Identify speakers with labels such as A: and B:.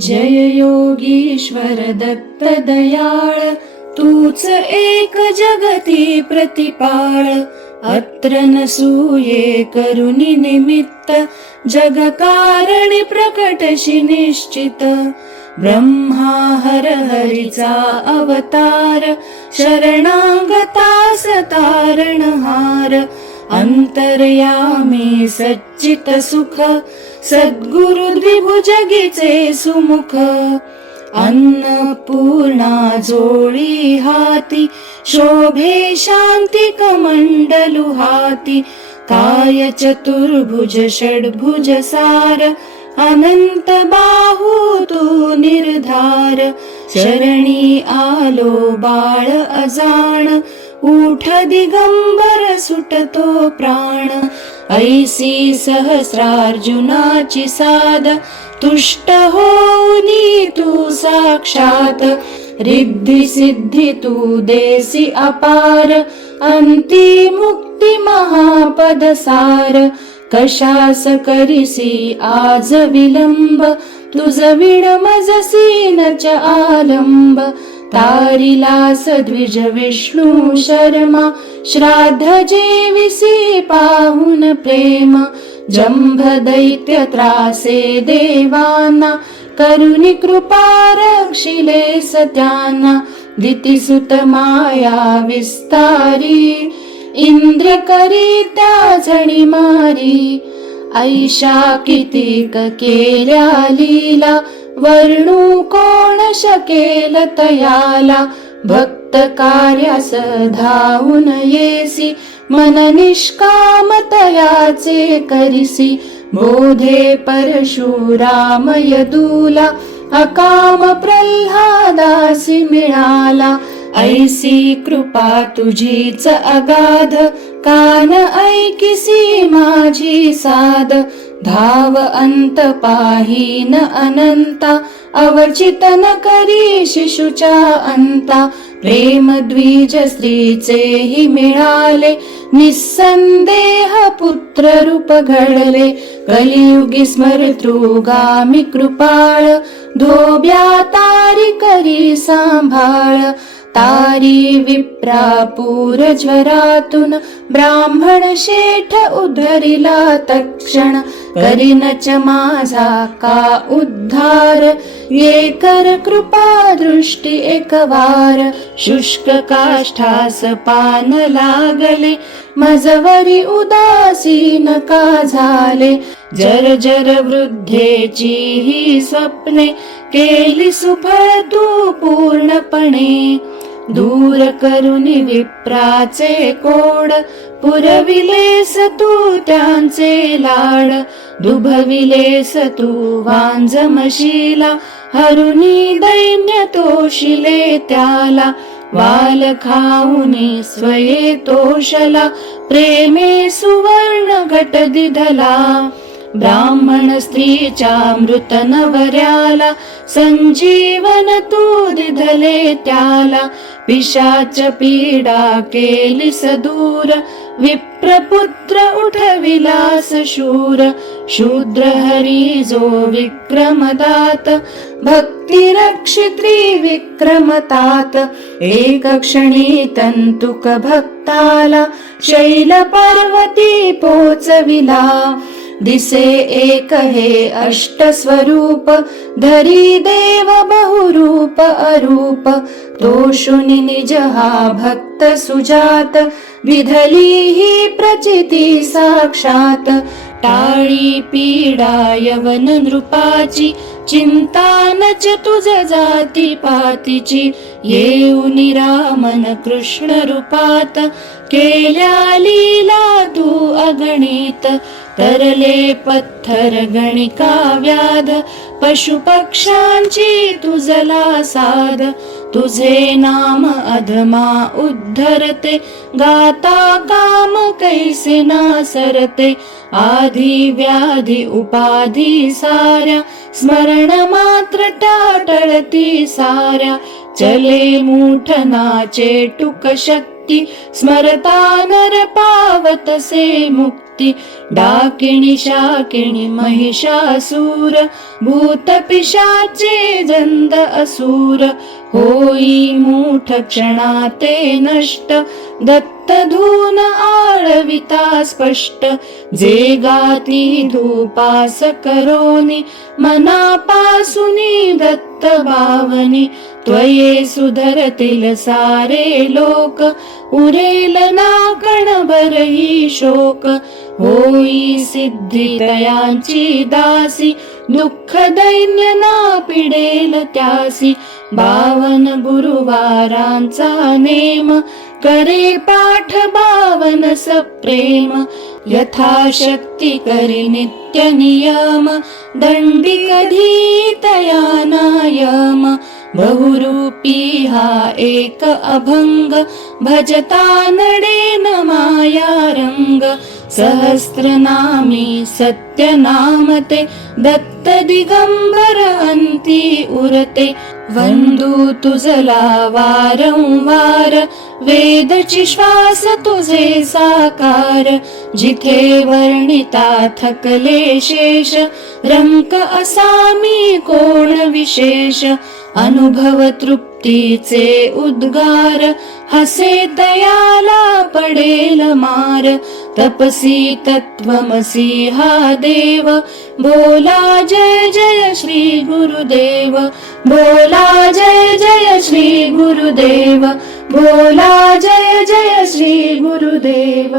A: जय योगीश्वर दत्त दयाळ तूच एक जगती प्रतिपाळ. अत्र नसूये करुणी निमित्त जग कारण प्रकटशी निश्चित. ब्रह्मा हर हरिचा अवतार शरणागता सतारणहार. अंतर्यामी सच्चित सुख सद्गुरु द्विभुजगीचे सुमुख. अन्नपूर्णा जोळी हाती शोभे शांती कमंडलु हाती. काय चतुर्भुज षड्भुज सार अनंत बाहू तू निर्धार. शरणी आलो बाळ अजाण उठ दिगंबर सुटतो प्राण. ऐसी सहस्रार्जुनाची साद तुष्ट होनी तू साक्षात. रिद्धी सिद्धी तू देसी अपार. अंती मुक्ती महापद सार. कशास करिसी आज विलंब. तुझ विण मजसी नच आलंब. तारिला सद्विज विष्णू शर्मा श्राद्ध जेविसी पाहुन प्रेम जंभ दैत्य त्रासे देवाना करुणी कृपा रक्षिले सत्याना दितिसुत माया विस्तारी इंद्र करी त्या झणी मारी ऐशा कितीक केल्या लीला वर्णू कोण शकेल तयाला? भक्त कार्यास धावून येसी मन निष्कामतयाचे करिसी. बोधे परशुराम यदूला अकाम प्रल्हादासी मिळाला. ऐसी कृपा तुझीच अगाध कान ऐकिसी माझी साध. धाव अंत पाहीन अनंता अवचितन करी शिशुच्या अंता. प्रेम द्विज स्त्रीचेही मिळाले निस्संदेह पुत्र रूप घडले. कलियुगी स्मरतृगामी कृपाळ धोब्या तारी करी सांभाळ. तारी विप्रापूर ज्वरातून ब्राह्मण शेठ उधरिला तक्षण करीनच माझा का उद्धार? ये कर कृपा दृष्टी एकवार. शुष्क काष्ठास पान लागले. मजवरी उदासीन का झाले? जर जर वृद्धेची ही स्वप्ने केली सुफळ तू पूर्णपणे. दूर करुनी विप्राचे कोड पुरविलेस तू त्यांचे लाड. दुभविलेस तू वांज मशीला हरुनी दैन्य तोशिले त्याला. वाल खाऊनी स्वये तोषला प्रेमे सुवर्ण घट दिधला. ब्राह्मण स्त्रीच्या मृत नवऱ्याला संजीवन तू दिधले त्याला पिशाच पीडा केली सदूर विप्रपुत्र उठविलास शूर शूद्र हरी जो विक्रमदात भक्ती रक्षित्री विक्रमतात एक क्षणी तंतुक भक्ताला शैल पार्वती पोचविला. दिसे एक हे अष्ट स्वरूप धरी देव बहुरूप अरूप तोषुनि निज हा भक्त सुजात विधली ही प्रचिती साक्षात टाळी पीडा यवन नृपाची चिंता नच तुझ जाती पातीची येऊनी रामन कृष्ण रूपात केल्या लीला तू अगणित तरले पत्थर गणिका व्याध पशुपक्षांची तुझला साध तुझे नाम अधमा उद्धरते गाता काम कैसे ना सरते. आधी व्याधी उपाधी साऱ्या स्मरण मात्र टाटळती साऱ्या. चले मूठनाचे टुक शक्ती स्मरता नर पावतसे मुक्ती. मूर्ती डाकिणी शाकिणी महिषासूर भूत पिशाचे जंद असुर होई मूठ क्षणाते नष्ट दत्त धून आळविता स्पष्ट. जे गाती धूपास करोनी मनापासुनी दत्त भावनी. त्वये सुधरतील सारे लोक उरेल ना कणभर शोक. होई सिद्धितयांची दासी दुःख दैन्य ना पिडेल त्यासी. बावन गुरुवारांचा नेम. करे पाठ बावन सप्रेम. यथाशक्ती करी नित्य नियम. दंडी कधी तयानायम बहुरूपी हा एक अभंग. भजता नडेन माया रंग. सहस्रनामी सत्यनामते दत्त दिगंबर अंती उरते वंदू तुझला वारंवार वेदची श्वास तुझे साकार जिथे वर्णिता थकले शेष रंक असामी कोण विशेष अनुभव तृप्तीचे उद्गार हसे दयाला पडेल मार. तपसी तत्वमसी हा देव बोला जय जय श्री गुरुदेव. बोला जय जय श्री गुरुदेव बोला जय जय श्री गुरुदेव.